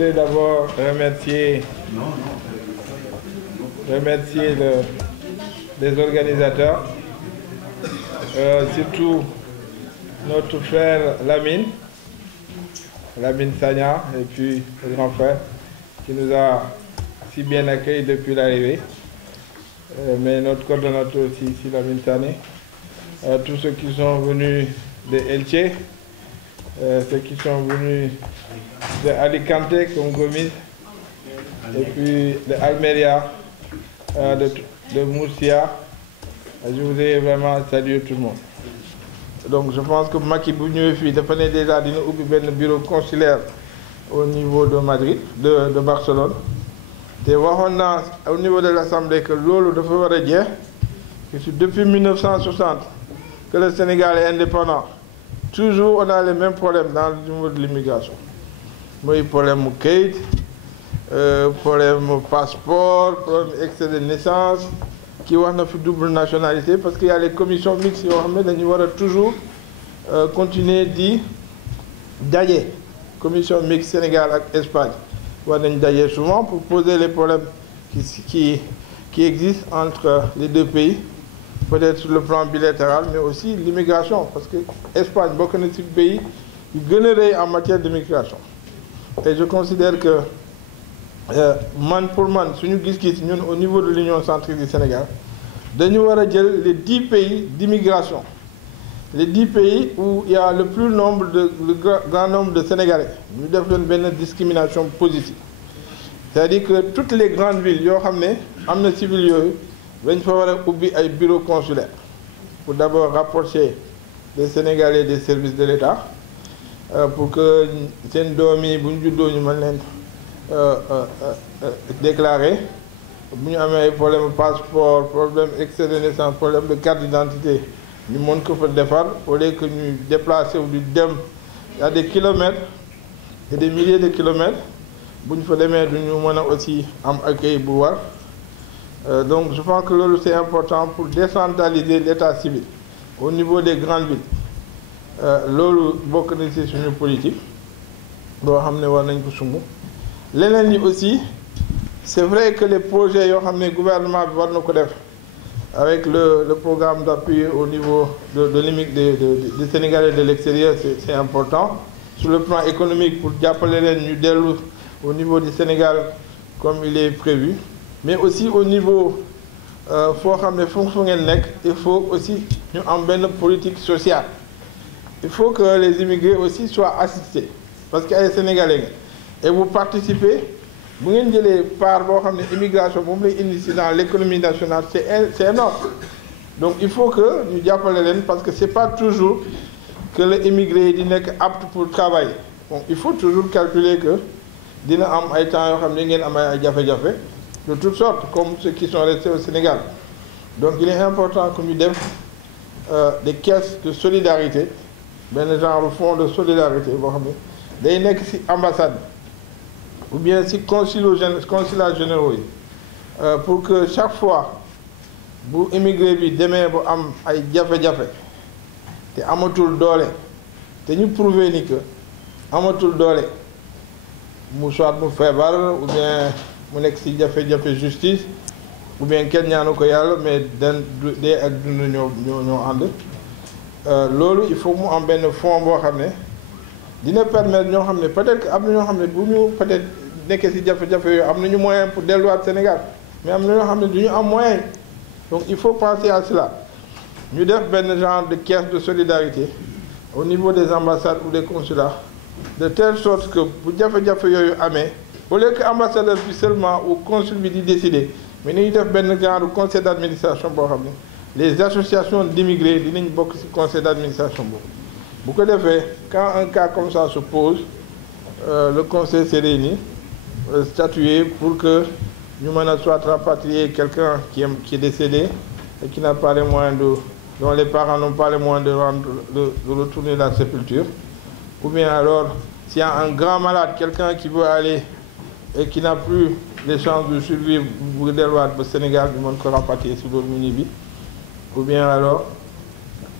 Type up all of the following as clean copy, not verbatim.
voudrais d'abord remercier les organisateurs, surtout notre frère Lamine Sagna, et puis le grand frère qui nous a si bien accueillis depuis l'arrivée, mais notre coordonnateur aussi, Lamine Sané, tous ceux qui sont venus de Elche, ceux qui sont venus de Alicante comme Gomis, et puis de Almeria, de Murcia. Je voudrais vraiment saluer tout le monde. Donc je pense que Macky bu ñëwee fii dafa ne déjà dina ubbi benn bureau consulaire au niveau de Madrid, de Barcelone. te waxoon naa au niveau de l'Assemblée que loolu dafa war a jeex, que depuis 1960 que le Sénégal est indépendant, toujours on a les mêmes problèmes dans le niveau de l'immigration. Mooy problème mu kayit, problème mu passeport, problème excès de naissance, qui wax na fi double nationalité, parce qu'il y a les commissions mixtes yoo xam ne dañu war a toujours continuer di daje. Commission mixte Sénégal ak Espagne war nañ daje souvent pour poser les problèmes qui existent entre les deux pays, peut-être sur le plan bilatéral, mais aussi l'immigration, parce que Espagne bokk na ci pays yu gën a rëy en matière d'immigration. Et je considère que pour man suñu gis-gis ñun au niveau de l'Union centriste du Sénégal dañu war a jël les 10 pays d'immigration, les 10 pays où il y a le grand nombre de Sénégalais, ñu def leen benn discrimination positive. C'est-à-dire que toutes les grandes villes yoo xam ne am na civil yooyu dañ fa war a ubbi ay bureaux consulaires pour d'abord rapprocher les Sénégalais des services de l'État, pour que seen doom yi bu ñu juddoo ñu mën leen déclarer. Bu ñu amee ay problème passeport, problème excès de naissance, problème de carte d'identité, ñu mën ko fa defar au lieu que ñu déplacer wu di dem y a des kilomètres et des milliers de kilomètres. Bu ñu fa demee du ñu mën a aussi am accueil bu war. Donc je pense que loolu c'est important pour décentraliser l'état civil au niveau des grandes villes. Loolu bokk na ci suñu politique boo xam ne war nañ ko sumb. Leneen li aussi, c'est vrai que les projets yoo xam ne gouvernement bi war na ko def avec le programme d'appui au niveau des Sénégalais de l'extérieur, c'est important sur le plan économique pour jàppale leen ñu dellu au niveau du Sénégal comme il est prévu, mais aussi au niveau foo xam ne fu ngeen nekk, il faut aussi ñu am benn politique sociale. Il faut que les immigrés aussi soient assistés, parce que ay Sénégalais nga et vous participez. Bu ngeen jëlee part boo xam ne immigration moom lay indi ci dans l'économie nationale, c'est énorme. Donc il faut que ñu jàppale leen, parce que c'est pas toujours que le immigré di nekk apte pour travailler. Donc il faut toujours calculer que dina am ay temps yoo xam ne ngeen am ay jafe-jafe de toutes sortes, comme ceux qui sont restés au Sénégal. Donc il est important que ñu def des caisses de solidarité, benn genre fonds de solidarité boo xam ne day nekk ci ambassade ou bien ci consulat généraux yi, pour que chaque fois bu immigré bi demee bu am ay jafe-jafe te amatul doole, te ñu prouver ni que amatul doole, mu soit mu feebar ou bien mu nekk ci jafe-jafe justice, ou bien kenn ñaanu ko yàlla mais dee ak dund ñoo ànd. Loolu il faut mu am benn fonds boo xam ne dina permettre ñoo xam ne peut-être que am na ñoo xam ne bu ñu peut-être nekkee ci jafe-jafe yooyu am nañu moyen pour delluwaat Sénégal, mais am na ñoo xam ne du ñu am moyen. Donc il faut penser à cela. Ñu def benn genre de caisse de solidarité au niveau des ambassades ou des consulats, de telle sorte que bu jafe-jafe yooyu amee, au lieu que ambassadeur bi seulement ou consul bi di décider, mais nañu def benn genre conseil d'administration boo xam ne les associations d'immigrés dinañ bokk ci conseil d'administration boobu. Bu ko defee, quand un cas comme ça se pose, le conseil se réunit, statuer pour que ñu mën a soit rapatrier quelqu'un qui est décédé et qui n'a pas les moyens dont les parents n'ont pas les moyens de retourner la sépulture, ou bien alors s'il y a un grand malade, quelqu'un qui veut aller et qui n'a plus les chances de survivre bu delluwaat ba Sénégal ñu mën ko rapatrier ci loolu mu ñibbi, ou bien alors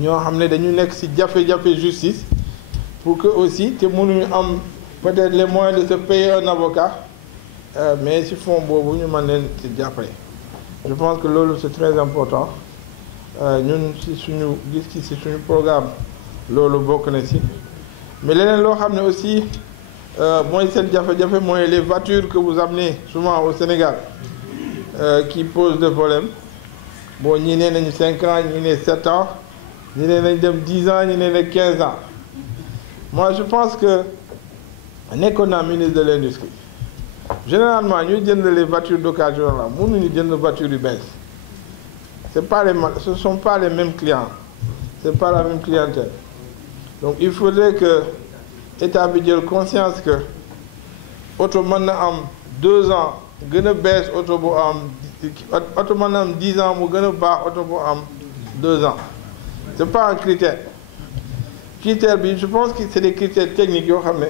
ñoo xam ne dañu nekk ci jafe-jafe justice, pour que aussi te mënuñu am peut-être les moyens de se payer un avocat mais si fonds boobu ñu mën leen ci jàppale. Je pense que loolu c'est très important ñun si suñu gis ci suñu programme loolu bokk na si mais leneen loo xam ne aussi mooy seen jafe-jafe mooy les voitures que vous amenez souvent au Sénégal qui posent des problèmes bon ñii nee nañu 5 ans ñii ne 7 ans ñii nee nañ dem 10 ans ñii nee na 15 ans moi je pense que nekkoon naa ministre de l'industrie généralement ñuy jënd les voitures d'occasion là mënuñu jënd voitures yu bees ce sont pas les mêmes clients c'est pas la même clientèle donc il faudrait que état bi jël conscience que oto mën na am 2 ans gën a bees oto bu am oto mën na am 10 ans mu gën a baax oto bu am 2 ans c'est pas un critère bi je pense que c'est des critères techniques yoo xam ne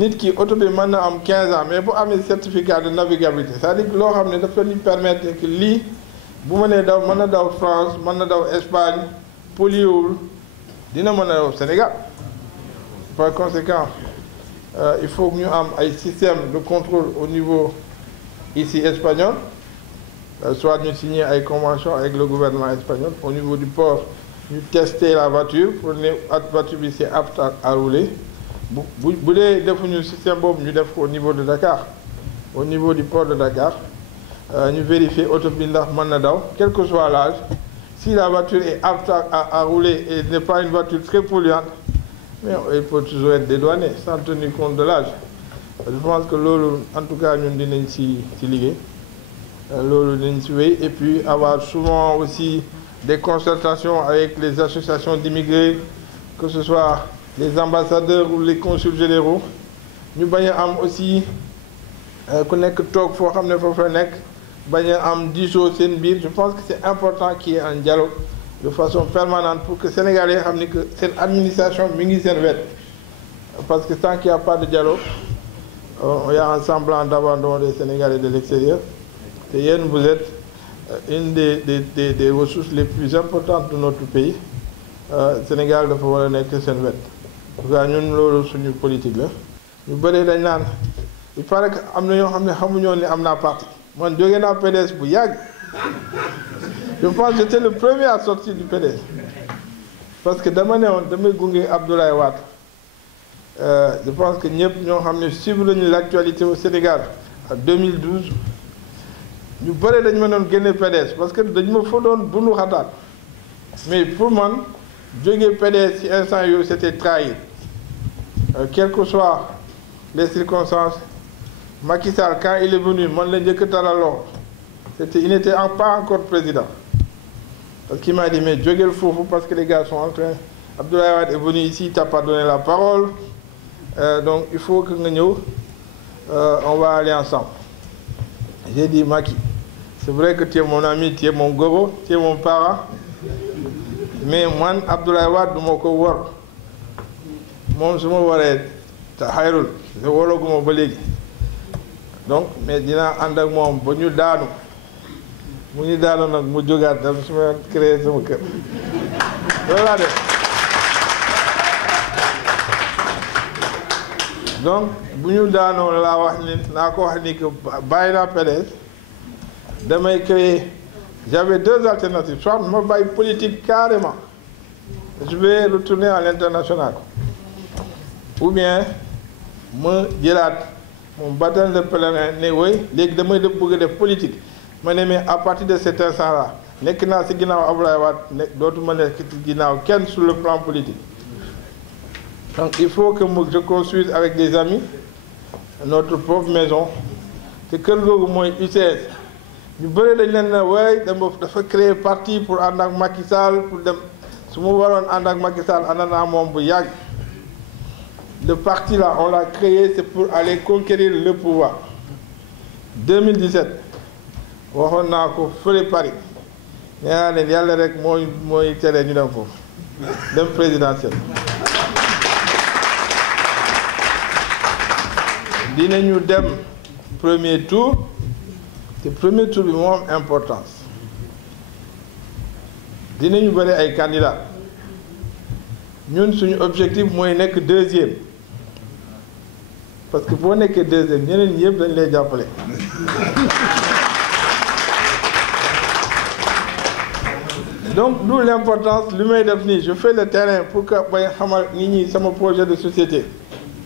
nit ki oto bi mën na am 15 ans mais bu amee certificat de navigabilité c'est-à-dire que loo xam ne dafa ñu permettre que lii bu mënee daw mën na daw France mën na daw Espagne polluewul dina mën a daw Sénégal par conséquent il faut que ñu am ay système de contrôle au niveau ici espagnol soit ñu signer ay convention avec le gouvernement espagnol au niveau du port ñu tester la voiture pour ne voiture bi c'est apte à rouler bu dee defuñu système boobu ñu def ko au niveau de Dakar au niveau du port de Dakar ñu vérifier oto bi ndax mën na daw quel que soit l'âge si la voiture est apte à rouler et n'est pas une voiture très polluante mais il peut toujours être dédouané sans tenir compte de l'âge je pense que loolu en tout cas ñun dinañ ci liggéey loolu dinañ ci wéy et puis avoir souvent aussi des concertations avec les associations d'immigrés que ce soit les ambassadeurs ou les consuls généraux ñu bañ a am aussi ku nekk toog foo xam ne foofu la nekk bañ a am diisoo seen biir je pense que c'est important qu'il y ait un dialogue de façon permanente pour que Sénégalais xam ni que seen administration mi ngi seen wet parce que tant qu'il n'y a pas de dialogue il y a un semblant d'abandon des Sénégalais de l'extérieur te yéen vous êtes une des ressources les plus importantes de notre pays Sénégal dafa war a nekk seen wet en tout cas ñun loolu suñu politique la ñu bëree dañ naan il paraît que am na ñoo xam ne xamuñoon ni am naa parti man jógee naa PDS bu yàgg je pense que j'étais le premier à sortir du PDS parce que dama ne woon damay gunge Abdoulaye Wade je pense que ñëpp ñoo xam ne suivre nañu l'actualité au Sénégal en 2012 ñu bëri dañ ma doon génne PDS parce que dañ ma fa doon bundu xataat mais pour man jógee PDS ci instant yooyu c'était trahir quelles que soient les circonstances Macky Sall quand il est venu man la njëkk talal loxo il n'était pas encore président parce qu'il m'a dit mais jógeel foofu parce que les gars sont en train Abdoulaye Wade est venu ici il t'a pas donné la parole donc il faut que nga ñëw on va aller ensemble j'ai dit Macky c'est vrai que tu es mon ami tu es mon goro tu es mon parent mais man Abdoulaye Wade du ma ko wor moom su ma waree te xayrul te wologuma ba léegi donc mais dinaa ànd ak moom ba ñu daanu mu ñu daanu nag mu jógaat dam su ma créé sama kër loolu laa def donc bu ñu daanoo laa wax ni naa ko wax ni que bàyyi naa PDS damay créer j'avais 2 alternatives soit ma bàyyi politique carrément je vais retourner à l'international ou bien ma jëlaat moom baptême de pèlerin ne woy léegi damay bëgg a def politique ma ne mais à partir de cet instant là nekk naa ci ginnaaw Abdoulaye Wade dootuma nekk ci ginnaaw kenn sur le plan politique donc il faut que je construise avec des amis notre propre maison te kër googu mooy UCS ñu bëri dañ leen ne waaye dafa créer parti pour ànd ak Macky Sall pour dem su ma waroon ànd ak Macky Sall ànd naa moom bu yàgg le parti là on l'a créé c'est pour aller conquérir le pouvoir 2017 waxoon naa ko fële Paris nee naa leen yàlla rek mooy tere ñu dem foofu dem présidentiel dinañu dem premier tour te premier tour bi moo am importance dinañu bëri ay candidats ñun suñu objectif mooy nekk 2e parce que boo nekkee deuxième ñeneen ñi yëpp dañ lay jàppale. Donc d'où l'importance li may def nii je fais le terrain pour que bay xamal nit ñi sama projet de société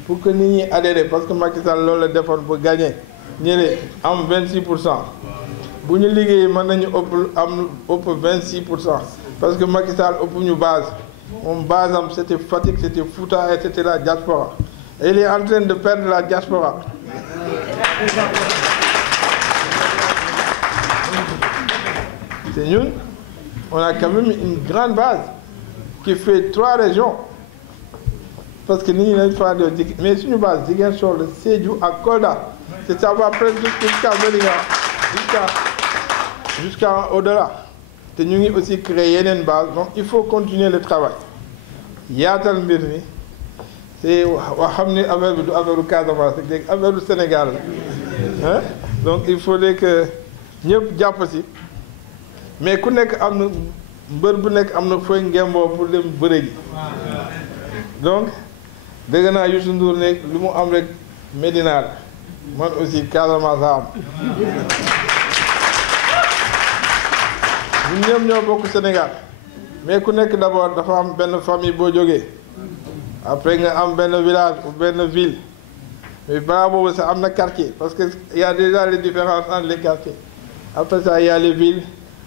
pour que nit ñi adhéré parce que Macky Sall loolu la defoon ba gagné ñële am 26%. bu ñu liggéeyee mën nañu ëpp 26% parce que Macky Sall ëpp ñu base moom base am c'était Fatick, c'était Fouta et c'était la diaspora et il est en train de perdre la diaspora. C'est ñun on a quand même une grande base qui fait 3 régions parce que nit ñi lañ fa de mais suñu base Ziguinchor la Sédhiou ak Kolda c'est ça va presque jusqu'à Vélingara jusqu'à au-delà te ñu ngi aussi créer yeneen base donc il faut continuer le travail yaatal mbir mi c'est wax xam ni affaire bi du affaire u Casamance rek léegi affaire du Sénégal la donc il faudrait que ñëpp jàpp si mais ku nekk am na mbër bu nekk am na fooy ngemboo pour dem bëre ji donc dégg naa Youssou Ndour ne lu mu am rek Médina la man aussi Casamance a am ñun ñëpp ñoo bokk Sénégal mais ku nekk d'abord dafa am benn famille boo jógee après nga am benn village ou benn ville mais balaa boobu sax am na quartier parce que il y a déjà les différences entre les quartiers après ça il y a les villes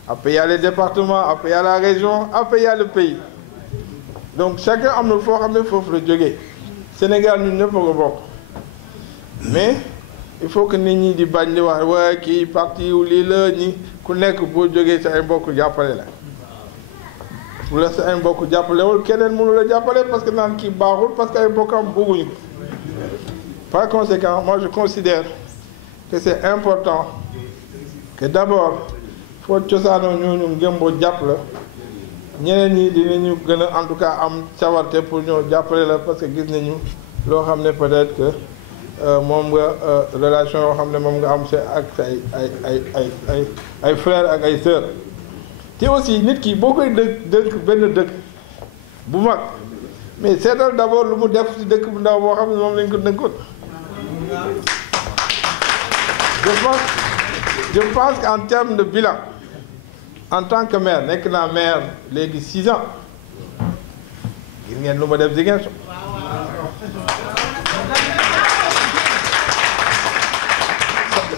après il y a les départements après il y a la région après il y a le pays donc chacun am na foo xam ne foofu la jógee Sénégal ñun ñëpp a ko bokk mais il faut que nit ñi di bañ di wax waaye kii parti wu lii la ñi ku nekk boo jógee sa ay mbokk jàppale la bu la sa ay mbokk jàppalewul keneen mënu la jàppale parce que naan kii baaxul parce que ay mbokkam bëgguñu ko par conséquent moi je considère que c'est important que d'abord foo cosaanoo ñooñu ngëmboo jàpp la ñeneen ñi dinañu gën a en tout cas am cawarte pour ñoo jàppale la parce que gis nañu loo xam ne peut-être que moom nga relation yoo xam ne moom nga am sa ak say ay frères ak ay sœurs te aussi nit ki boo koy dëkk benn dëkk bu mag mais seetal d'abord lu mu def ci dëkk bu ndaw boo xam ne moom lañ ko dënkoon je pense qu'en termes de bilan en tant que maire nekk naa maire léegi 6 ans gis ngeen lu ma def Ziguinchor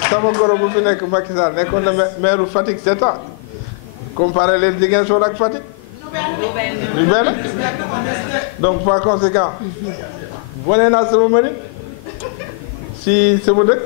sama goro bu fi nekk Macky Sall nekkoon na maire Fatick 7 ans comparé leen Ziguinchor ak Fatick du benn donc par conséquent wane naa sama mari si sama dëkk